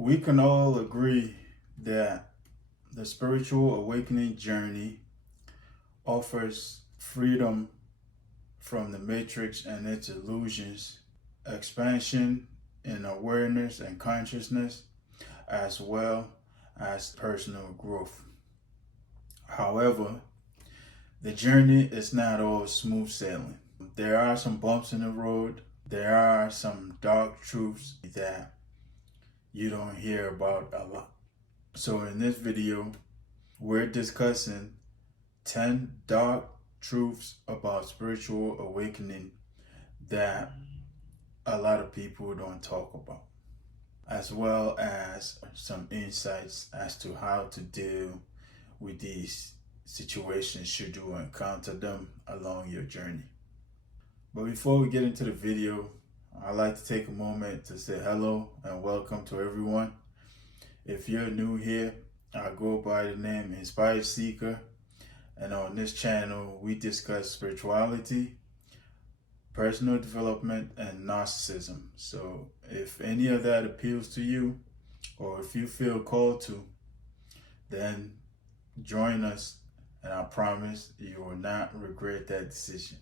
We can all agree that the spiritual awakening journey offers freedom from the matrix and its illusions, expansion in awareness and consciousness, as well as personal growth. However, the journey is not all smooth sailing. There are some bumps in the road. There are some dark truths that you don't hear about a lot. So in this video, we're discussing 10 dark truths about spiritual awakening that a lot of people don't talk about, as well as some insights as to how to deal with these situations should you encounter them along your journey. But before we get into the video, I'd like to take a moment to say hello and welcome to everyone. If you're new here, I go by the name Inspired Seeker, and on this channel we discuss spirituality, personal development, and narcissism. So if any of that appeals to you, or if you feel called to, then join us, and I promise you will not regret that decision.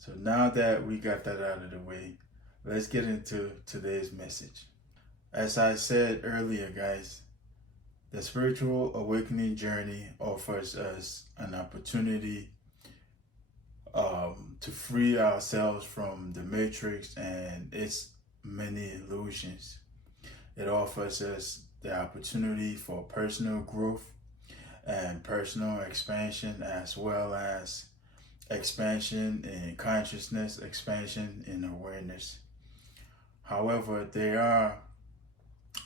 So now that we got that out of the way, let's get into today's message. As I said earlier, guys, the spiritual awakening journey offers us an opportunity to free ourselves from the matrix and its many illusions. It offers us the opportunity for personal growth and personal expansion, as well as expansion in consciousness, expansion in awareness. However, there are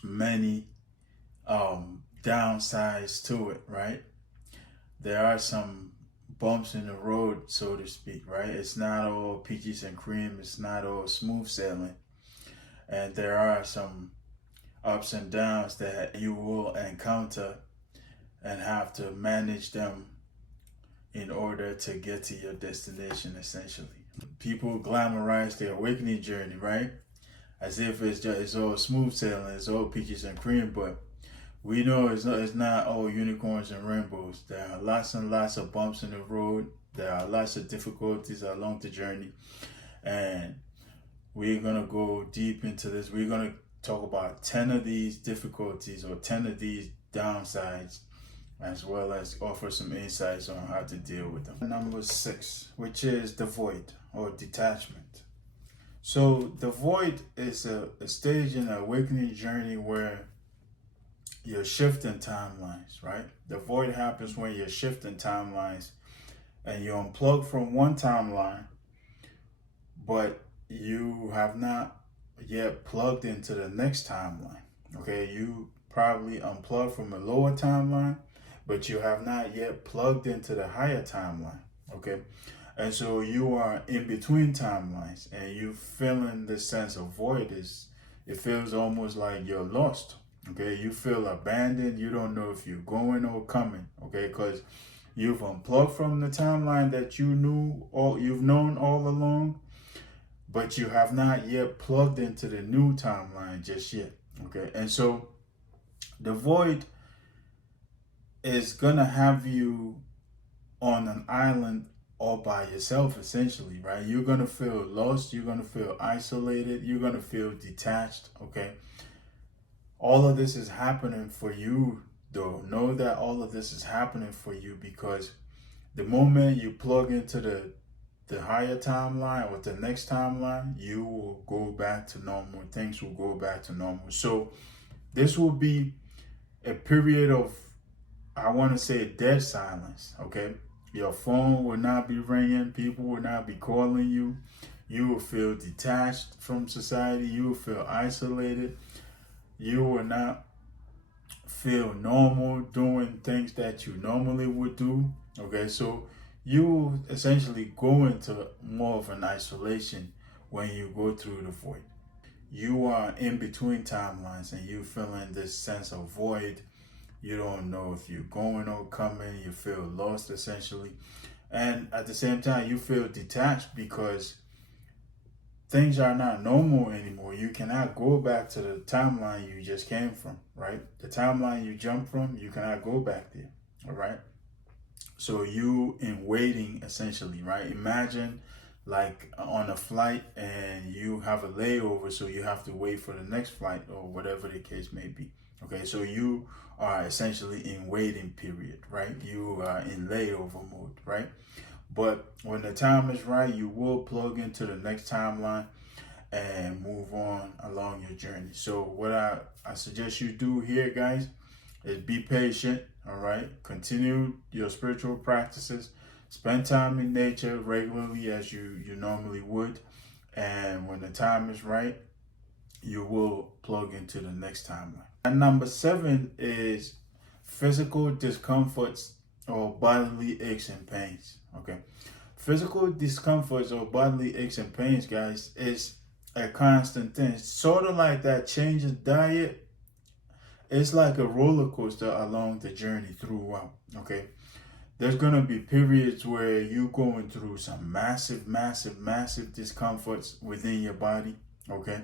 many downsides to it, right? There are some bumps in the road, so to speak, right? It's not all peaches and cream. It's not all smooth sailing. And there are some ups and downs that you will encounter and have to manage them in order to get to your destination, essentially. People glamorize the awakening journey, right? As if it's all smooth sailing, it's all peaches and cream, but we know it's not all unicorns and rainbows. There are lots and lots of bumps in the road. There are lots of difficulties along the journey, and we're gonna go deep into this. We're gonna talk about 10 of these difficulties or 10 of these downsides, as well as offer some insights on how to deal with them. Number 6, which is the void or detachment. So the void is a stage in the awakening journey where you're shifting timelines, right? The void happens when you're shifting timelines and you unplug from one timeline, but you have not yet plugged into the next timeline. Okay, you probably unplugged from a lower timeline, but you have not yet plugged into the higher timeline. Okay, and so you are in between timelines, and you feeling this sense of void. It feels almost like you're lost. Okay, you feel abandoned. You don't know if you're going or coming. Okay, because you've unplugged from the timeline that you've known all along, but you have not yet plugged into the new timeline just yet. Okay, and so the void is gonna have you on an island all by yourself, essentially, right? You're gonna feel lost. You're gonna feel isolated. You're gonna feel detached. Okay. All of this is happening for you, though. Know that all of this is happening for you because the moment you plug into the higher timeline or the next timeline, you will go back to normal. Things will go back to normal. So this will be a period of, I want to say, dead silence. Okay, your phone will not be ringing. People will not be calling you. You will feel detached from society. You will feel isolated. You will not feel normal doing things that you normally would do. Okay, so you will essentially go into more of an isolation when you go through the void. You are in between timelines and you feeling this sense of void. You don't know if you're going or coming. You feel lost, essentially. And at the same time, you feel detached because things are not normal anymore. You cannot go back to the timeline you just came from, right? The timeline you jumped from, you cannot go back there, all right? So you in waiting essentially, right? Imagine like on a flight and you have a layover, so you have to wait for the next flight or whatever the case may be. Okay, so you are essentially in waiting period, right? You are in layover mode, right? But when the time is right, you will plug into the next timeline and move on along your journey. So what I suggest you do here, guys, is be patient, all right? Continue your spiritual practices. Spend time in nature regularly as you normally would. And when the time is right, you will plug into the next timeline. And number 7 is physical discomforts or bodily aches and pains, okay? Physical discomforts or bodily aches and pains, guys, is a constant thing. It's sort of like that change of diet. It's like a roller coaster along the journey throughout, okay? There's going to be periods where you're going through some massive discomforts within your body, okay?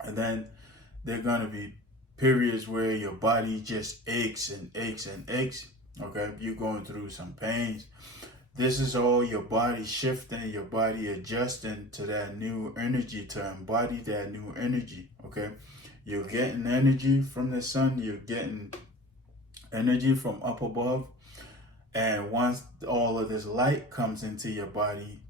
And then there are going to be periods where your body just aches and aches and aches, okay? You're going through some pains. This is all your body shifting, your body adjusting to that new energy, to embody that new energy, okay? You're getting energy from the sun, you're getting energy from up above. And once all of this light comes into your body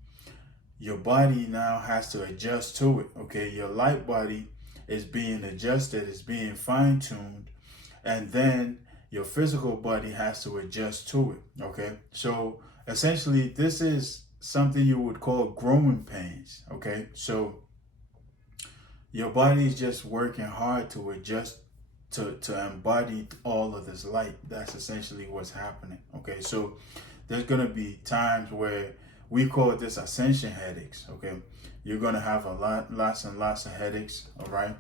now has to adjust to it, okay? Your light body is being adjusted, it's being fine-tuned, and then your physical body has to adjust to it, okay? So essentially, this is something you would call growing pains, okay? So your body is just working hard to adjust to embody all of this light. That's essentially what's happening, okay? So there's going to be times where we call this ascension headaches, okay? You're going to have lots and lots of headaches, all right?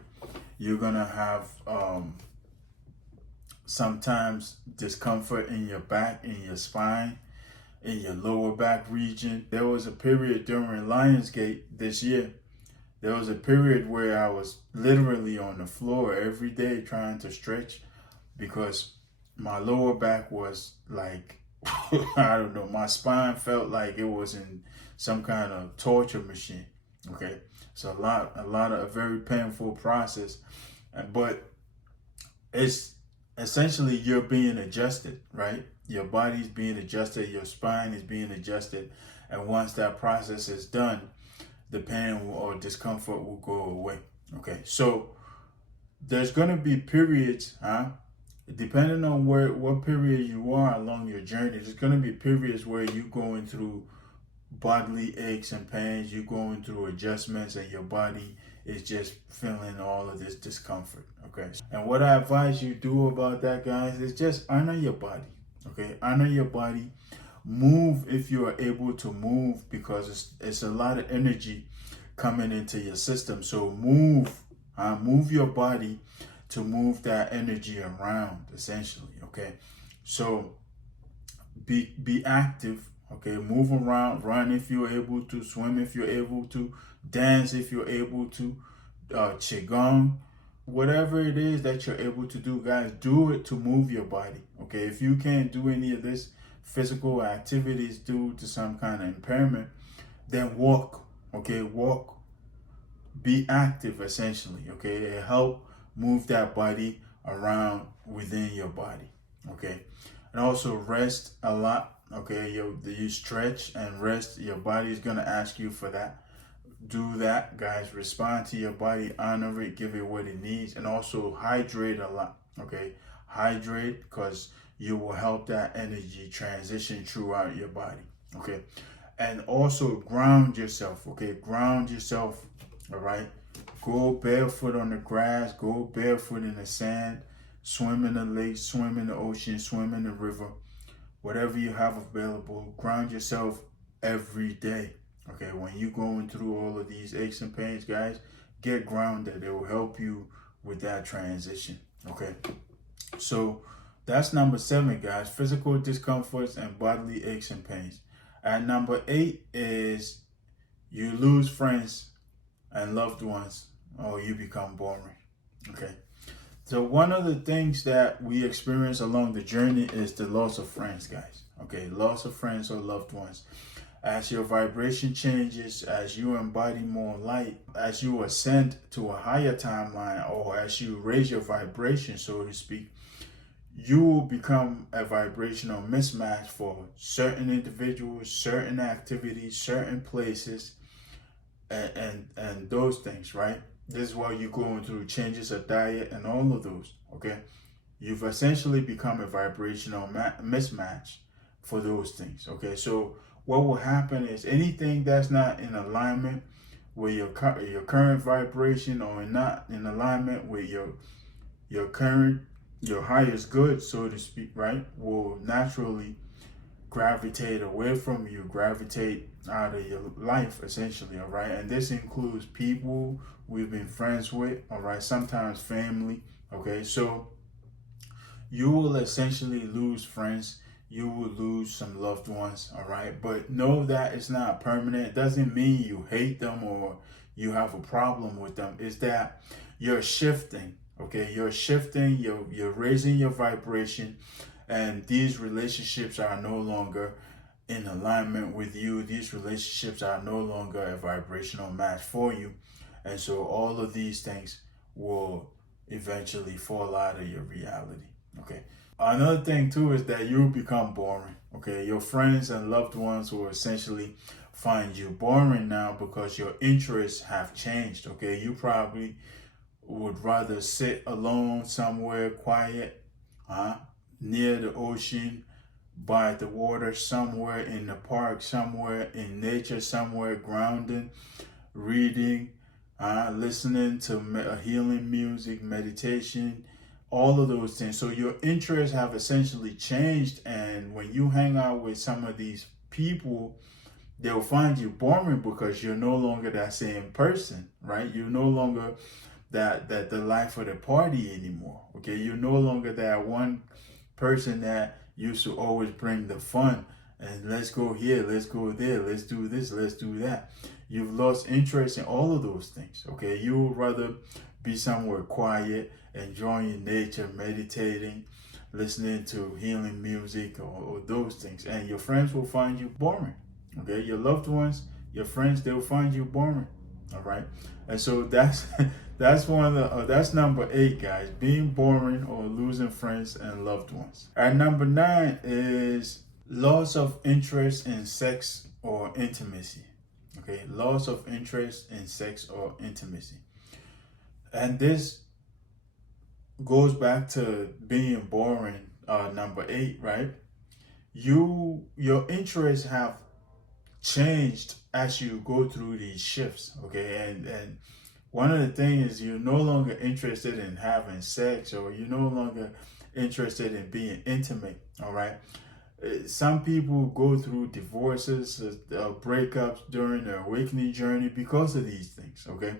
You're going to have sometimes discomfort in your back, in your spine, in your lower back region. There was a period during Lionsgate this year. There was a period where I was literally on the floor every day trying to stretch because my lower back was like, I don't know, my spine felt like it was in some kind of torture machine, okay? So a very painful process, but it's essentially you're being adjusted, right? Your body's being adjusted, your spine is being adjusted, and once that process is done, the pain or discomfort will go away, okay? So there's going to be periods, depending on what period you are along your journey, there's going to be periods where you're going through bodily aches and pains, you're going through adjustments, and your body is just feeling all of this discomfort, okay? And what I advise you do about that, guys, is just honor your body, okay? Honor your body. Move if you are able to move, because it's a lot of energy coming into your system. So move your body to move that energy around, essentially, okay? So be active, okay? Move around, run if you're able to, swim if you're able to, dance if you're able to, qigong, whatever it is that you're able to do, guys, do it to move your body, okay? If you can't do any of this physical activities due to some kind of impairment, then walk, okay? Walk, be active, essentially, okay? Help move that body around within your body, okay? And also rest a lot, okay? You stretch and rest. Your body is gonna ask you for that. Do that, guys. Respond to your body, honor it, give it what it needs, and also hydrate a lot, okay? Hydrate, because you will help that energy transition throughout your body, okay? And also ground yourself, okay? Ground yourself, all right? Go barefoot on the grass, go barefoot in the sand, swim in the lake, swim in the ocean, swim in the river, whatever you have available. Ground yourself every day, okay? When you're going through all of these aches and pains, guys, get grounded. It will help you with that transition, okay? So that's number 7, guys, physical discomforts and bodily aches and pains. And number 8 is you lose friends and loved ones, or you become boring. Okay. So one of the things that we experience along the journey is the loss of friends, guys. Okay, loss of friends or loved ones. As your vibration changes, as you embody more light, as you ascend to a higher timeline, or as you raise your vibration, so to speak, you will become a vibrational mismatch for certain individuals, certain activities, certain places, and those things, right? This is why you're going through changes of diet and all of those, okay? You've essentially become a vibrational mismatch for those things, okay? So what will happen is anything that's not in alignment with your current vibration, or not in alignment with your current, your highest good, so to speak, right, will naturally gravitate away from you, gravitate out of your life, essentially, all right? And this includes people we've been friends with, all right? Sometimes family, okay? So you will essentially lose friends. You will lose some loved ones, all right? But know that it's not permanent. It doesn't mean you hate them or you have a problem with them. It's that you're shifting, okay? You're shifting, you're raising your vibration, and these relationships are no longer in alignment with you. These relationships are no longer a vibrational match for you. And so all of these things will eventually fall out of your reality, okay? Another thing too is that you become boring, okay? Your friends and loved ones will essentially find you boring now because your interests have changed, okay? You probably would rather sit alone somewhere quiet, near the ocean, by the water, somewhere in the park, somewhere in nature, somewhere grounding, reading, listening to healing music, meditation, all of those things. So your interests have essentially changed, and when you hang out with some of these people, they'll find you boring because you're no longer that same person, right? You're no longer that the life of the party anymore, okay? You're no longer that one person that used to always bring the fun and let's go here, let's go there, let's do this, let's do that. You've lost interest in all of those things, okay? You would rather be somewhere quiet, enjoying nature, meditating, listening to healing music, or those things. And your friends will find you boring, okay? Your loved ones, your friends, they'll find you boring, all right? And so that's that's one of the that's number 8, guys, being boring or losing friends and loved ones. And number 9 is loss of interest in sex or intimacy. Okay, loss of interest in sex or intimacy. And this goes back to being boring, number 8, right? Your interests have changed as you go through these shifts, okay? And one of the things is you're no longer interested in having sex, or you're no longer interested in being intimate, all right? Some people go through divorces, breakups during their awakening journey because of these things, okay?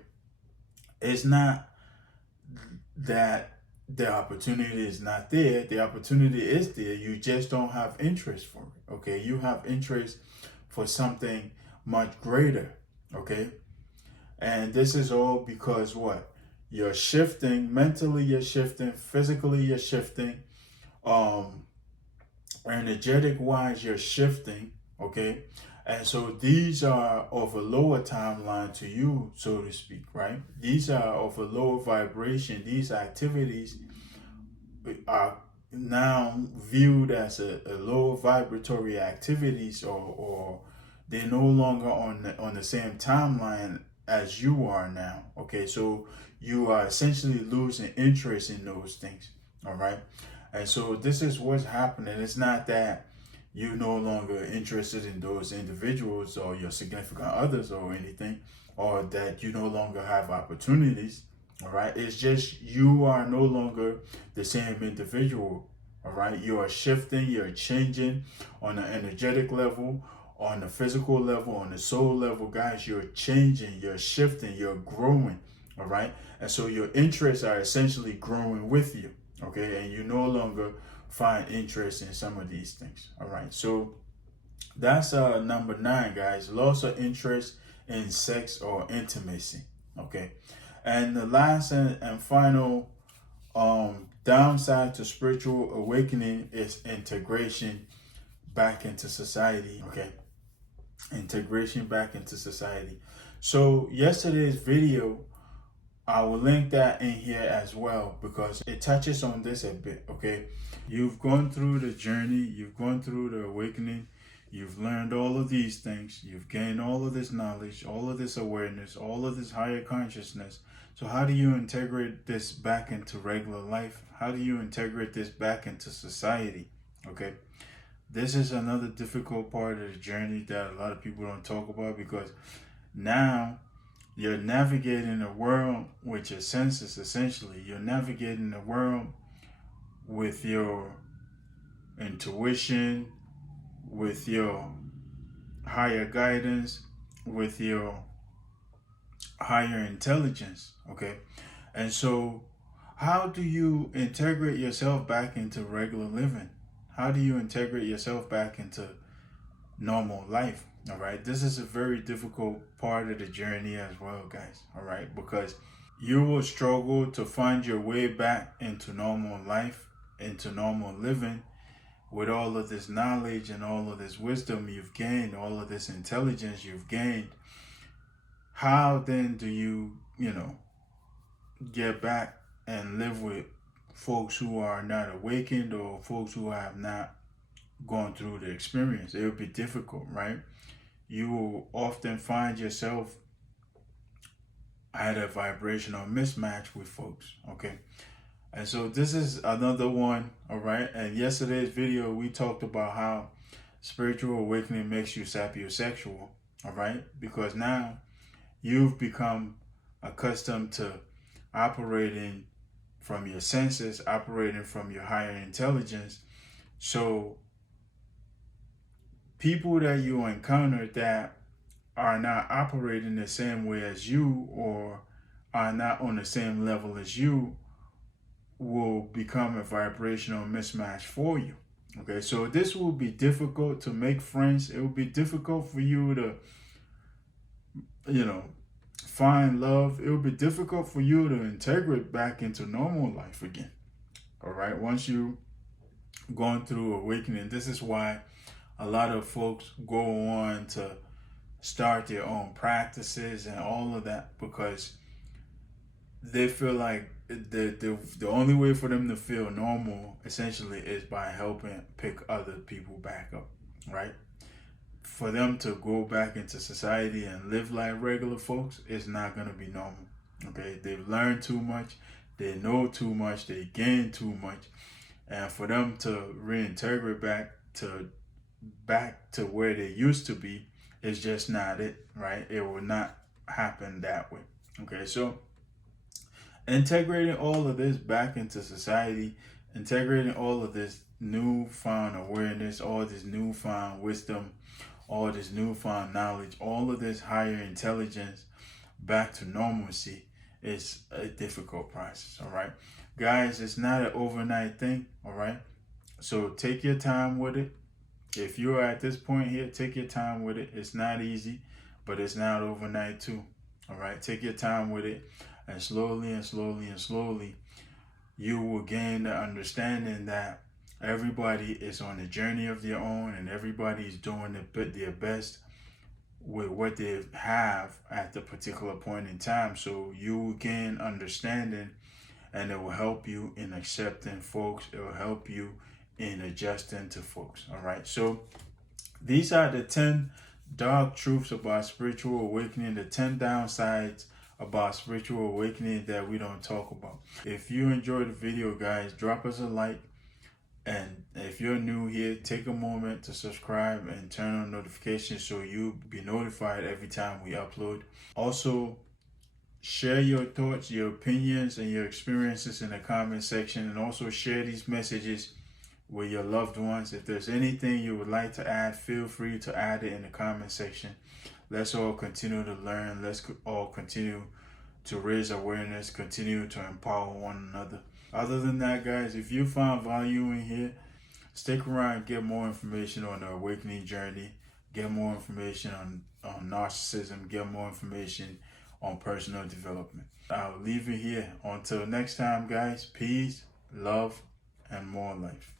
It's not that the opportunity is not there. The opportunity is there. You just don't have interest for it, okay? You have interest for something much greater, okay? And this is all because what? You're shifting, mentally you're shifting, physically you're shifting, energetic wise you're shifting, okay? And so these are of a lower timeline to you, so to speak, right? These are of a lower vibration. These activities are now viewed as a lower vibratory activities, or they're no longer on the same timeline as you are now, okay? So you are essentially losing interest in those things, all right? And so this is what's happening. It's not that you're no longer interested in those individuals or your significant others or anything, or that you no longer have opportunities, all right? It's just you are no longer the same individual, all right? You are shifting, you're changing on an energetic level, on the physical level, on the soul level, guys. You're changing, you're shifting, you're growing, all right? And so your interests are essentially growing with you, okay? And you no longer find interest in some of these things, all right? So that's number 9, guys, loss of interest in sex or intimacy, Okay. And the last and final downside to spiritual awakening is integration back into society. Okay. Integration back into society. So yesterday's video, I will link that in here as well because it touches on this a bit. Okay. You've gone through the journey, you've gone through the awakening, you've learned all of these things, you've gained all of this knowledge, all of this awareness, all of this higher consciousness. So how do you integrate this back into regular life? How do you integrate this back into society? Okay. This is another difficult part of the journey that a lot of people don't talk about, because now you're navigating the world with your senses. Essentially, you're navigating the world with your intuition, with your higher guidance, with your higher intelligence. Okay. And so how do you integrate yourself back into regular living? How do you integrate yourself back into normal life? All right. This is a very difficult part of the journey as well, guys. All right. Because you will struggle to find your way back into normal life, into normal living, with all of this knowledge and all of this wisdom you've gained, all of this intelligence you've gained. How then do you, get back and live with folks who are not awakened or folks who have not gone through the experience? It will be difficult, right? You will often find yourself at a vibrational mismatch with folks, okay? And so this is another one, all right? And yesterday's video, we talked about how spiritual awakening makes you saposexual, all right? Because now you've become accustomed to operating from your senses, operating from your higher intelligence. So people that you encounter that are not operating the same way as you or are not on the same level as you will become a vibrational mismatch for you. Okay, so this will be difficult to make friends. It will be difficult for you to, find love. It will be difficult for you to integrate back into normal life again. All right, once you gone through awakening, this is why a lot of folks go on to start their own practices and all of that, because they feel like the only way for them to feel normal essentially is by helping pick other people back up, right? For them to go back into society and live like regular folks is not going to be normal. Okay, they've learned too much, they know too much, they gain too much, and for them to reintegrate back to where they used to be is just not it, right? It will not happen that way. Okay, so integrating all of this back into society, integrating all of this newfound awareness, all this newfound wisdom, all this newfound knowledge, all of this higher intelligence back to normalcy is a difficult process, all right? Guys, it's not an overnight thing, all right? So take your time with it. If you're at this point here, take your time with it. It's not easy, but it's not overnight too, all right? Take your time with it, and slowly and slowly and slowly, you will gain the understanding that everybody is on a journey of their own, and everybody is doing their best with what they have at the particular point in time. So you will gain understanding, and it will help you in accepting folks. It will help you in adjusting to folks. All right. So these are the 10 dark truths about spiritual awakening, the 10 downsides about spiritual awakening that we don't talk about. If you enjoyed the video, guys, drop us a like. And if you're new here, take a moment to subscribe and turn on notifications so you'll be notified every time we upload. Also, share your thoughts, your opinions, and your experiences in the comment section. And also share these messages with your loved ones. If there's anything you would like to add, feel free to add it in the comment section. Let's all continue to learn. Let's all continue to raise awareness, continue to empower one another. Other than that, guys, if you found value in here, stick around and get more information on the awakening journey, get more information on narcissism, get more information on personal development. I'll leave it here. Until next time, guys, peace, love, and more life.